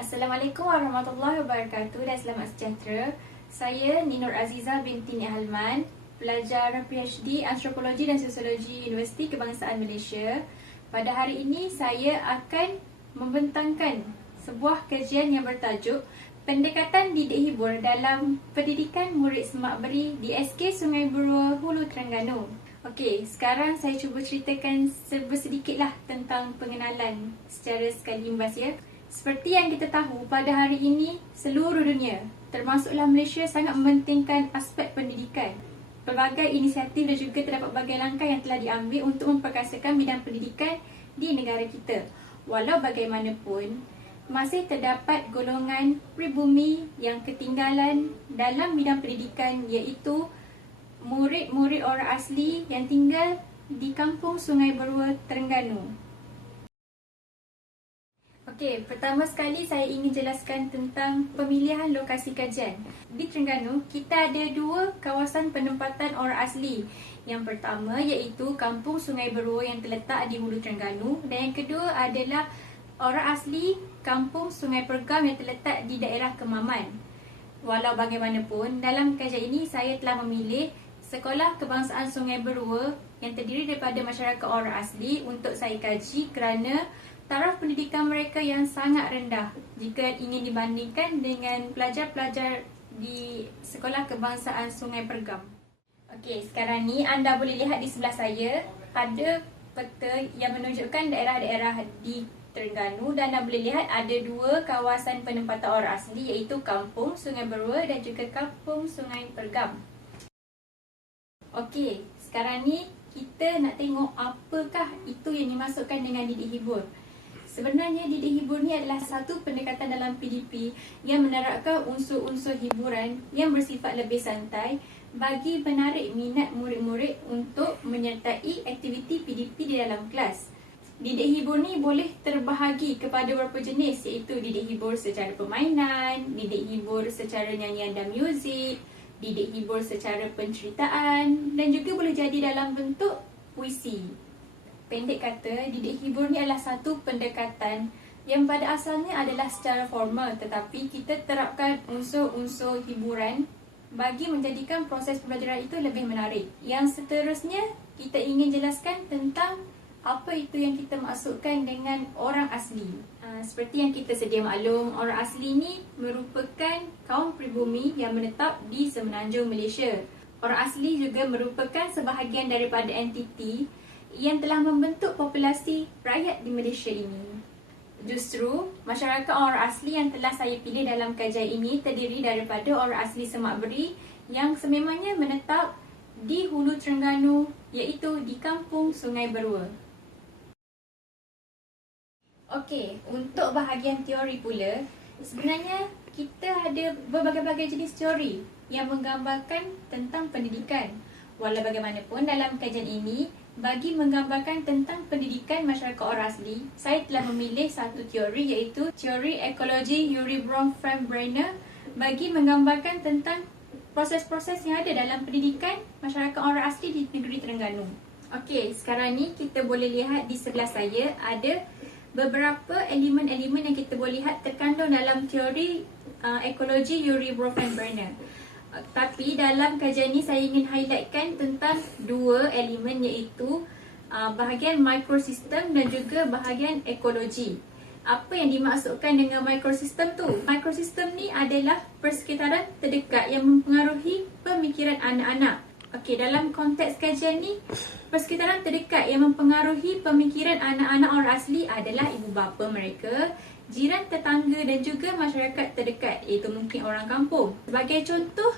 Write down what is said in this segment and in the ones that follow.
Assalamualaikum warahmatullahi wabarakatuh dan selamat sejahtera. Saya Ninur Aziza binti Nihalman, pelajar PhD Antropologi dan Sosiologi Universiti Kebangsaan Malaysia. Pada hari ini saya akan membentangkan sebuah kajian yang bertajuk Pendekatan Didik Hibur dalam Pendidikan Murid Semak Beri di SK Sungai Berua, Hulu Terengganu. Okey, sekarang saya cuba ceritakan sedikitlah tentang pengenalan secara sekali imbas ya. Seperti yang kita tahu, pada hari ini seluruh dunia, termasuklah Malaysia, sangat mementingkan aspek pendidikan. Pelbagai inisiatif dan juga terdapat berbagai langkah yang telah diambil untuk memperkasakan bidang pendidikan di negara kita. Walau bagaimanapun, masih terdapat golongan pribumi yang ketinggalan dalam bidang pendidikan, iaitu murid-murid orang asli yang tinggal di kampung Sungai Berua, Terengganu. Okey, pertama sekali saya ingin jelaskan tentang pemilihan lokasi kajian. Di Terengganu, kita ada dua kawasan penempatan orang asli. Yang pertama iaitu Kampung Sungai Berua yang terletak di Hulu Terengganu, dan yang kedua adalah orang asli Kampung Sungai Pergam yang terletak di daerah Kemaman. Walau bagaimanapun, dalam kajian ini saya telah memilih Sekolah Kebangsaan Sungai Berua yang terdiri daripada masyarakat orang asli untuk saya kaji kerana taraf pendidikan mereka yang sangat rendah jika ingin dibandingkan dengan pelajar-pelajar di Sekolah Kebangsaan Sungai Pergam. Okey, sekarang ni anda boleh lihat di sebelah saya ada peta yang menunjukkan daerah-daerah di Terengganu, dan anda boleh lihat ada dua kawasan penempatan orang asli, iaitu Kampung Sungai Berua dan juga Kampung Sungai Pergam. Okey, sekarang ni kita nak tengok apakah itu yang dimasukkan dengan didik hibur. Sebenarnya didik hibur ni adalah satu pendekatan dalam PDP yang menerapkan unsur-unsur hiburan yang bersifat lebih santai bagi menarik minat murid-murid untuk menyertai aktiviti PDP di dalam kelas. Didik hibur ni boleh terbahagi kepada beberapa jenis, iaitu didik hibur secara permainan, didik hibur secara nyanyian dan muzik, didik hibur secara penceritaan, dan juga boleh jadi dalam bentuk puisi. Pendek kata, didik hibur ni adalah satu pendekatan yang pada asalnya adalah secara formal, tetapi kita terapkan unsur-unsur hiburan bagi menjadikan proses pembelajaran itu lebih menarik. Yang seterusnya, kita ingin jelaskan tentang apa itu yang kita maksudkan dengan orang asli. Seperti yang kita sedia maklum, orang asli ni merupakan kaum pribumi yang menetap di semenanjung Malaysia. Orang asli juga merupakan sebahagian daripada entiti yang telah membentuk populasi rakyat di Malaysia ini. Justru, masyarakat orang asli yang telah saya pilih dalam kajian ini terdiri daripada orang asli Semak Beri yang sememangnya menetap di Hulu Terengganu, iaitu di Kampung Sungai Berua. Okey, untuk bahagian teori pula, sebenarnya kita ada berbagai-bagai jenis teori yang menggambarkan tentang pendidikan. Walau bagaimanapun, dalam kajian ini, bagi menggambarkan tentang pendidikan masyarakat orang asli, saya telah memilih satu teori, iaitu teori ekologi Yuri Bronfenbrenner, bagi menggambarkan tentang proses-proses yang ada dalam pendidikan masyarakat orang asli di negeri Terengganu. Okey, sekarang ni kita boleh lihat di sebelah saya ada beberapa elemen-elemen yang kita boleh lihat terkandung dalam teori ekologi Yuri Bronfenbrenner. Tapi dalam kajian ini saya ingin highlightkan tentang dua elemen, iaitu bahagian mikrosistem dan juga bahagian ekologi. Apa yang dimaksudkan dengan mikrosistem tu? Mikrosistem ni adalah persekitaran terdekat yang mempengaruhi pemikiran anak-anak. Okey, dalam konteks kajian ni, persekitaran terdekat yang mempengaruhi pemikiran anak-anak orang asli adalah ibu bapa mereka, jiran tetangga dan juga masyarakat terdekat, iaitu mungkin orang kampung. Sebagai contoh,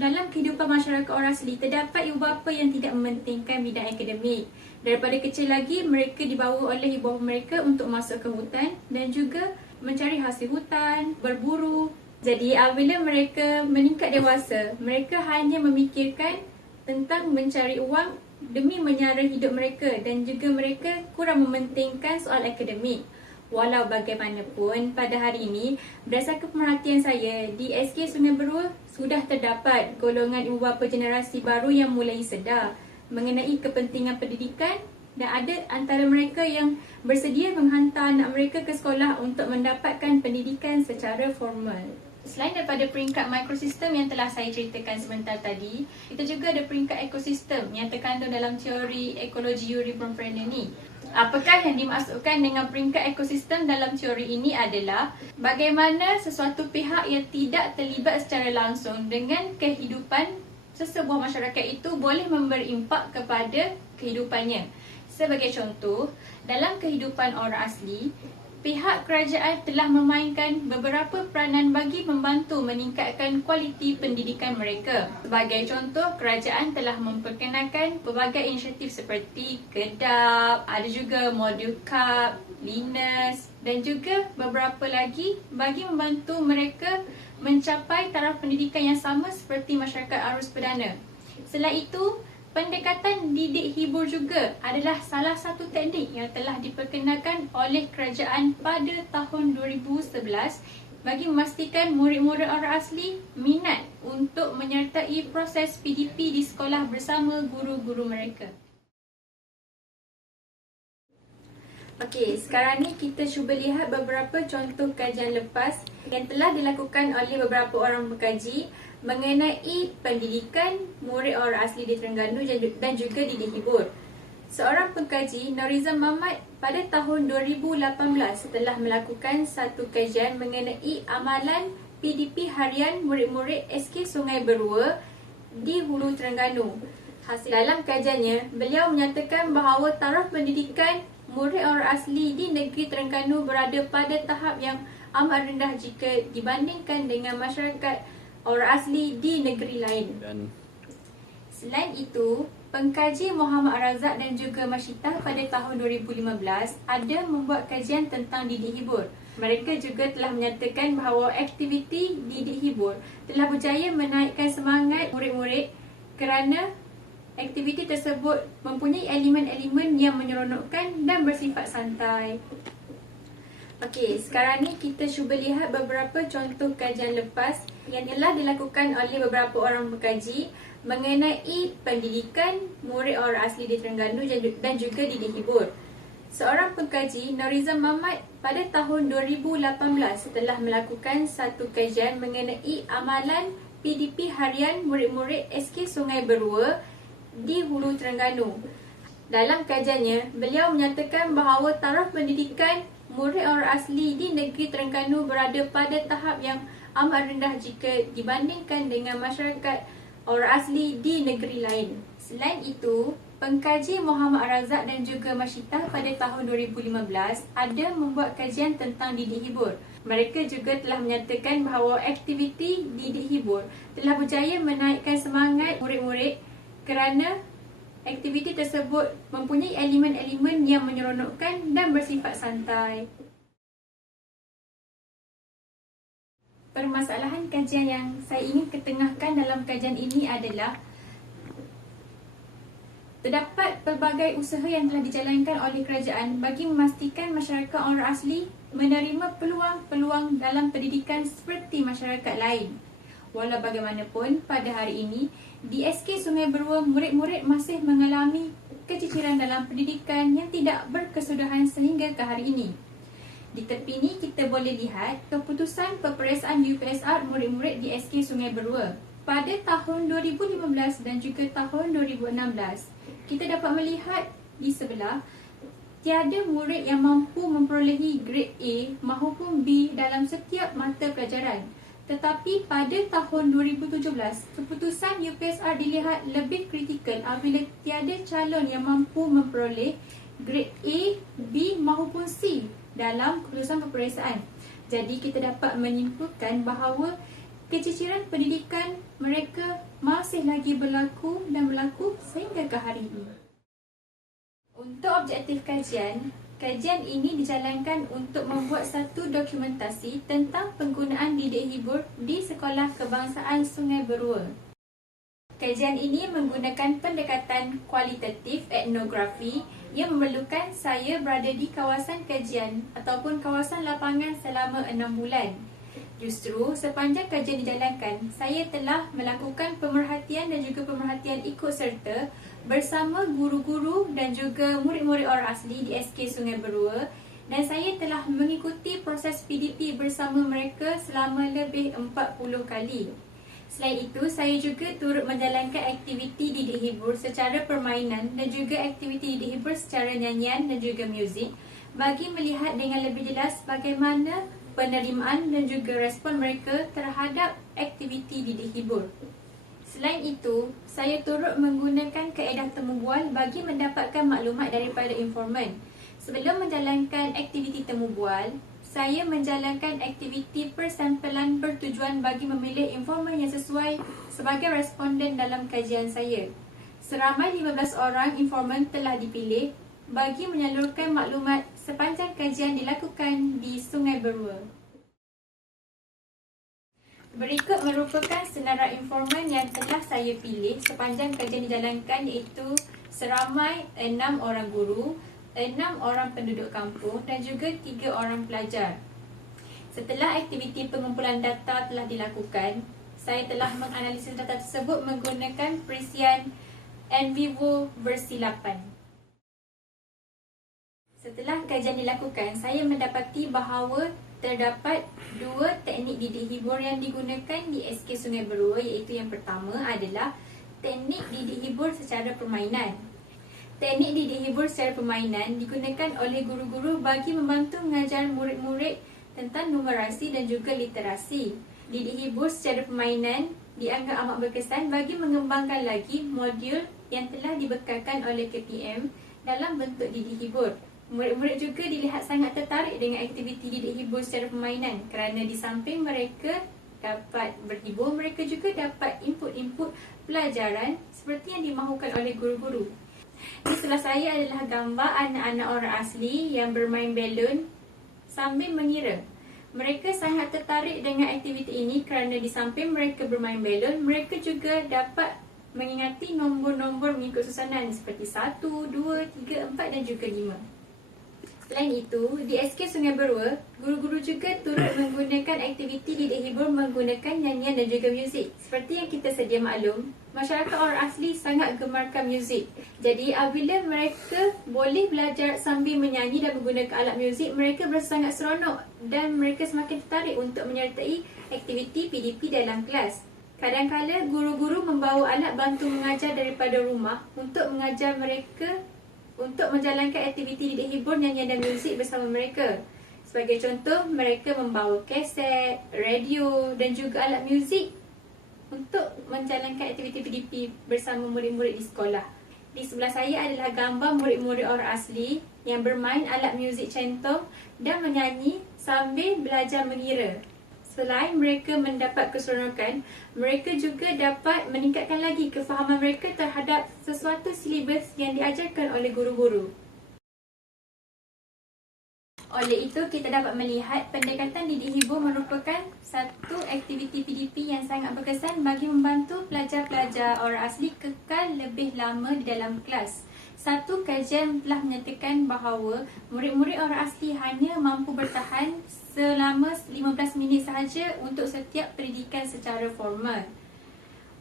dalam kehidupan masyarakat orang asli, terdapat ibu bapa yang tidak mementingkan bidang akademik. Daripada kecil lagi, mereka dibawa oleh ibu bapa mereka untuk masuk ke hutan dan juga mencari hasil hutan, berburu. Jadi, apabila mereka meningkat dewasa, mereka hanya memikirkan tentang mencari uang demi menyara hidup mereka, dan juga mereka kurang mementingkan soal akademik. Walau bagaimanapun, pada hari ini, berdasarkan pemerhatian saya, di SK Sungai Berua sudah terdapat golongan ibu bapa generasi baru yang mulai sedar mengenai kepentingan pendidikan dan ada antara mereka yang bersedia menghantar anak mereka ke sekolah untuk mendapatkan pendidikan secara formal. Selain daripada peringkat mikrosistem yang telah saya ceritakan sebentar tadi, kita juga ada peringkat ekosistem yang terkandung dalam teori ekologi Urban Friendly ni. Apakah yang dimaksudkan dengan peringkat ekosistem dalam teori ini adalah bagaimana sesuatu pihak yang tidak terlibat secara langsung dengan kehidupan sesebuah masyarakat itu boleh memberi impak kepada kehidupannya. Sebagai contoh, dalam kehidupan orang asli, pihak kerajaan telah memainkan beberapa peranan bagi membantu meningkatkan kualiti pendidikan mereka. Sebagai contoh, kerajaan telah memperkenalkan pelbagai inisiatif seperti Kedap, ada juga modul CAP, Linus dan juga beberapa lagi bagi membantu mereka mencapai taraf pendidikan yang sama seperti masyarakat arus perdana. Selain itu, pendekatan didik hibur juga adalah salah satu teknik yang telah diperkenalkan oleh kerajaan pada tahun 2011 bagi memastikan murid-murid orang asli minat untuk menyertai proses PDP di sekolah bersama guru-guru mereka. Okey, sekarang ni kita cuba lihat beberapa contoh kajian lepas yang telah dilakukan oleh beberapa orang pengkaji mengenai pendidikan murid orang asli di Terengganu dan juga didik hibur. Seorang pengkaji, Norizam Mamat, pada tahun 2018 telah melakukan satu kajian mengenai amalan PDP harian murid-murid SK Sungai Berua di Hulu Terengganu. Dalam kajiannya, beliau menyatakan bahawa taraf pendidikan murid orang asli di negeri Terengganu berada pada tahap yang amat rendah jika dibandingkan dengan masyarakat orang asli di negeri lain. Selain itu, pengkaji Muhammad Razak dan juga Masyitah pada tahun 2015 ada membuat kajian tentang didik hibur. Mereka juga telah menyatakan bahawa aktiviti didik hibur telah berjaya menaikkan semangat murid-murid kerana aktiviti tersebut mempunyai elemen-elemen yang menyeronokkan dan bersifat santai. Okey, sekarang ni kita cuba lihat beberapa contoh kajian lepas yang telah dilakukan oleh beberapa orang pengkaji mengenai pendidikan murid orang asli di Terengganu dan juga didik hibur. Seorang pengkaji, Norizam Mamat, pada tahun 2018 telah melakukan satu kajian mengenai amalan PDP harian murid-murid SK Sungai Berua di Hulu Terengganu. Dalam kajiannya, beliau menyatakan bahawa taraf pendidikan murid orang asli di negeri Terengganu berada pada tahap yang amat rendah jika dibandingkan dengan masyarakat orang asli di negeri lain. Selain itu, pengkaji Muhammad Razak dan juga Masyitah pada tahun 2015 ada membuat kajian tentang didik hibur. Mereka juga telah menyatakan bahawa aktiviti didik hibur telah berjaya menaikkan semangat murid-murid kerana aktiviti tersebut mempunyai elemen-elemen yang menyeronokkan dan bersifat santai. Permasalahan kajian yang saya ingin ketengahkan dalam kajian ini adalah terdapat pelbagai usaha yang telah dijalankan oleh kerajaan bagi memastikan masyarakat orang asli menerima peluang-peluang dalam pendidikan seperti masyarakat lain. Walau bagaimanapun, pada hari ini, di SK Sungai Berua, murid-murid masih mengalami keciciran dalam pendidikan yang tidak berkesudahan sehingga ke hari ini. Di tepi ini, kita boleh lihat keputusan peperiksaan UPSR murid-murid di SK Sungai Berua. Pada tahun 2015 dan juga tahun 2016, kita dapat melihat di sebelah, tiada murid yang mampu memperolehi grade A maupun B dalam setiap mata pelajaran. Tetapi pada tahun 2017, keputusan UPSR dilihat lebih kritikal apabila tiada calon yang mampu memperoleh grade A, B maupun C dalam keputusan peperiksaan. Jadi kita dapat menyimpulkan bahawa keciciran pendidikan mereka masih lagi berlaku dan berlaku sehingga ke hari ini. Untuk objektif kajian, kajian ini dijalankan untuk membuat satu dokumentasi tentang penggunaan didik hibur di Sekolah Kebangsaan Sungai Berua. Kajian ini menggunakan pendekatan kualitatif etnografi yang memerlukan saya berada di kawasan kajian ataupun kawasan lapangan selama 6 bulan. Justru sepanjang kajian dijalankan, saya telah melakukan pemerhatian dan juga pemerhatian ikut serta bersama guru-guru dan juga murid-murid orang asli di SK Sungai Berua, dan saya telah mengikuti proses PDP bersama mereka selama lebih 40 kali. Selain itu, saya juga turut menjalankan aktiviti didik hibur secara permainan dan juga aktiviti didik hibur secara nyanyian dan juga muzik bagi melihat dengan lebih jelas bagaimana penerimaan dan juga respon mereka terhadap aktiviti didik hibur. Selain itu, saya turut menggunakan kaedah temu bual bagi mendapatkan maklumat daripada informan. Sebelum menjalankan aktiviti temu bual, saya menjalankan aktiviti persampelan bertujuan bagi memilih informan yang sesuai sebagai responden dalam kajian saya. Seramai 15 orang informan telah dipilih bagi menyalurkan maklumat sepanjang kajian dilakukan di Sungai Berua. Berikut merupakan senarai informan yang telah saya pilih sepanjang kajian dijalankan, iaitu seramai 6 orang guru, 6 orang penduduk kampung dan juga 3 orang pelajar. Setelah aktiviti pengumpulan data telah dilakukan, saya telah menganalisis data tersebut menggunakan perisian NVivo versi 8. Setelah kajian dilakukan, saya mendapati bahawa terdapat 2 teknik didik hibur yang digunakan di SK Sungai Berua, iaitu yang pertama adalah teknik didik hibur secara permainan. Teknik didik hibur secara permainan digunakan oleh guru-guru bagi membantu mengajar murid-murid tentang numerasi dan juga literasi. Didik hibur secara permainan dianggap amat berkesan bagi mengembangkan lagi modul yang telah dibekalkan oleh KPM dalam bentuk didik hibur. Murid-murid juga dilihat sangat tertarik dengan aktiviti didik hibur secara permainan kerana di samping mereka dapat berhibur, mereka juga dapat input-input pelajaran seperti yang dimahukan oleh guru-guru. Di sebelah saya adalah gambar anak-anak orang asli yang bermain belon sambil mengira. Mereka sangat tertarik dengan aktiviti ini kerana di samping mereka bermain belon, mereka juga dapat mengingati nombor-nombor mengikut susanan seperti 1, 2, 3, 4 dan juga 5. Selain itu, di SK Sungai Berua, guru-guru juga turut menggunakan aktiviti didik hibur menggunakan nyanyian dan juga muzik. Seperti yang kita sedia maklum, masyarakat orang asli sangat gemarkan muzik. Jadi, apabila mereka boleh belajar sambil menyanyi dan menggunakan alat muzik, mereka berasa sangat seronok dan mereka semakin tertarik untuk menyertai aktiviti PDP dalam kelas. Kadang-kadang guru-guru membawa alat bantu mengajar daripada rumah untuk mengajar mereka untuk menjalankan aktiviti didik hibur, nyanyian dan muzik bersama mereka. Sebagai contoh, mereka membawa kaset, radio dan juga alat muzik untuk menjalankan aktiviti PDP bersama murid-murid di sekolah. Di sebelah saya adalah gambar murid-murid orang asli yang bermain alat muzik centong dan menyanyi sambil belajar mengira. Selain mereka mendapat keseronokan, mereka juga dapat meningkatkan lagi kefahaman mereka terhadap sesuatu silibus yang diajarkan oleh guru-guru. Oleh itu, kita dapat melihat pendekatan didik hibur merupakan satu aktiviti PDP yang sangat berkesan bagi membantu pelajar-pelajar orang asli kekal lebih lama di dalam kelas. Satu kajian telah menyatakan bahawa murid-murid orang asli hanya mampu bertahan selama 15 minit sahaja untuk setiap pendidikan secara formal.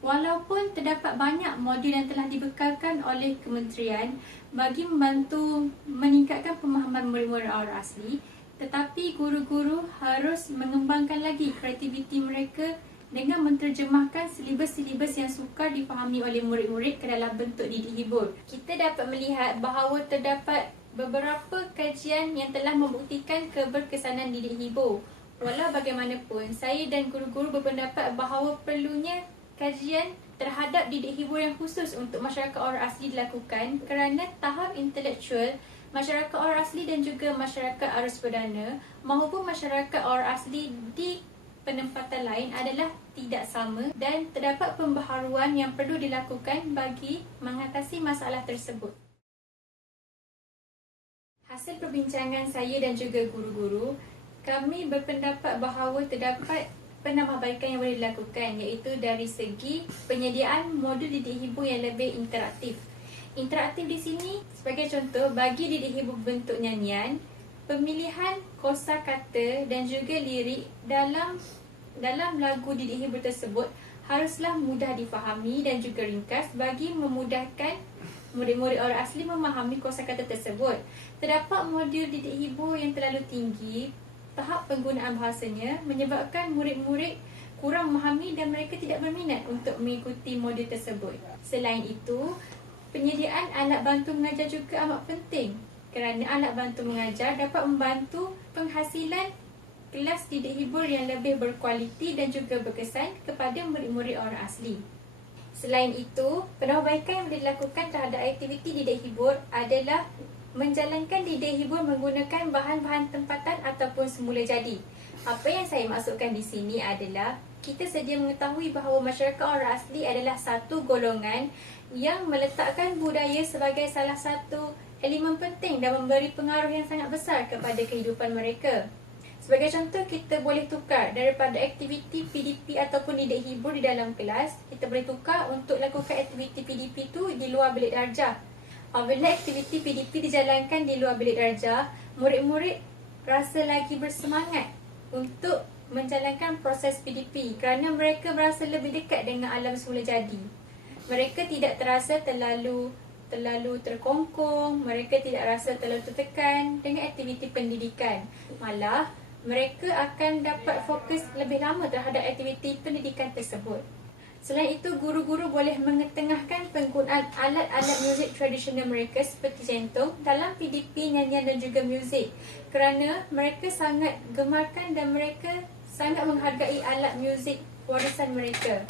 Walaupun terdapat banyak modul yang telah dibekalkan oleh kementerian bagi membantu meningkatkan pemahaman murid-murid orang asli, tetapi guru-guru harus mengembangkan lagi kreativiti mereka dengan menterjemahkan silibus-silibus yang sukar difahami oleh murid-murid ke dalam bentuk didik hibur. Kita dapat melihat bahawa terdapat beberapa kajian yang telah membuktikan keberkesanan didik hibur. Walau bagaimanapun, saya dan guru-guru berpendapat bahawa perlunya kajian terhadap didik hibur yang khusus untuk masyarakat orang asli dilakukan kerana tahap intelektual masyarakat orang asli dan juga masyarakat arus perdana maupun masyarakat orang asli di penempatan lain adalah tidak sama dan terdapat pembaharuan yang perlu dilakukan bagi mengatasi masalah tersebut. Hasil perbincangan saya dan juga guru-guru, kami berpendapat bahawa terdapat penambahbaikan yang boleh dilakukan, iaitu dari segi penyediaan modul didik hibur yang lebih interaktif. Interaktif di sini sebagai contoh, bagi didik hibur bentuk nyanyian, pemilihan kosakata dan juga lirik dalam lagu didik hibur tersebut haruslah mudah difahami dan juga ringkas bagi memudahkan murid-murid orang asli memahami kosakata tersebut. Terdapat modul didik hibur yang terlalu tinggi, tahap penggunaan bahasanya menyebabkan murid-murid kurang memahami dan mereka tidak berminat untuk mengikuti modul tersebut. Selain itu, penyediaan alat bantu mengajar juga amat penting kerana alat bantu mengajar dapat membantu penghasilan kelas didik hibur yang lebih berkualiti dan juga berkesan kepada murid-murid orang asli. Selain itu, penambahbaikan yang boleh dilakukan terhadap aktiviti didik hibur adalah menjalankan didik hibur menggunakan bahan-bahan tempatan ataupun semula jadi. Apa yang saya maksudkan di sini adalah kita sedia mengetahui bahawa masyarakat orang asli adalah satu golongan yang meletakkan budaya sebagai salah satu elemen penting dan memberi pengaruh yang sangat besar kepada kehidupan mereka. Sebagai contoh, kita boleh tukar daripada aktiviti PDP ataupun didik hibur di dalam kelas, kita boleh tukar untuk lakukan aktiviti PDP tu di luar bilik darjah. Apabila aktiviti PDP dijalankan di luar bilik darjah, murid-murid rasa lagi bersemangat untuk menjalankan proses PDP kerana mereka berasa lebih dekat dengan alam semula jadi. Mereka tidak terasa terlalu terkongkong, mereka tidak rasa terlalu tertekan dengan aktiviti pendidikan. Malah, mereka akan dapat fokus lebih lama terhadap aktiviti pendidikan tersebut. Selain itu, guru-guru boleh mengetengahkan penggunaan alat-alat muzik tradisional mereka seperti centong dalam PDP, nyanyian dan juga muzik kerana mereka sangat gemarkan dan mereka sangat menghargai alat muzik warisan mereka.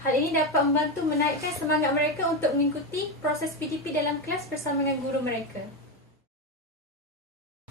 Hal ini dapat membantu menaikkan semangat mereka untuk mengikuti proses PDP dalam kelas bersama dengan guru mereka.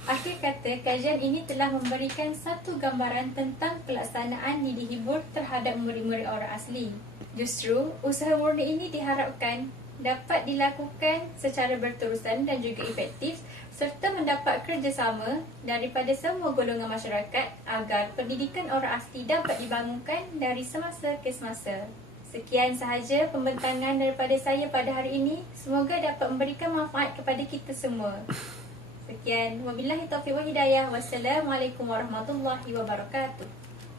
Akhir kata, kajian ini telah memberikan satu gambaran tentang pelaksanaan didik hibur terhadap murid-murid orang asli. Justru, usaha murni ini diharapkan dapat dilakukan secara berterusan dan juga efektif serta mendapat kerjasama daripada semua golongan masyarakat agar pendidikan orang asli dapat dibangunkan dari semasa ke semasa. Sekian sahaja pembentangan daripada saya pada hari ini. Semoga dapat memberikan manfaat kepada kita semua. Sekian. Wabillahi taufiq wal hidayah. Wassalamualaikum warahmatullahi wabarakatuh.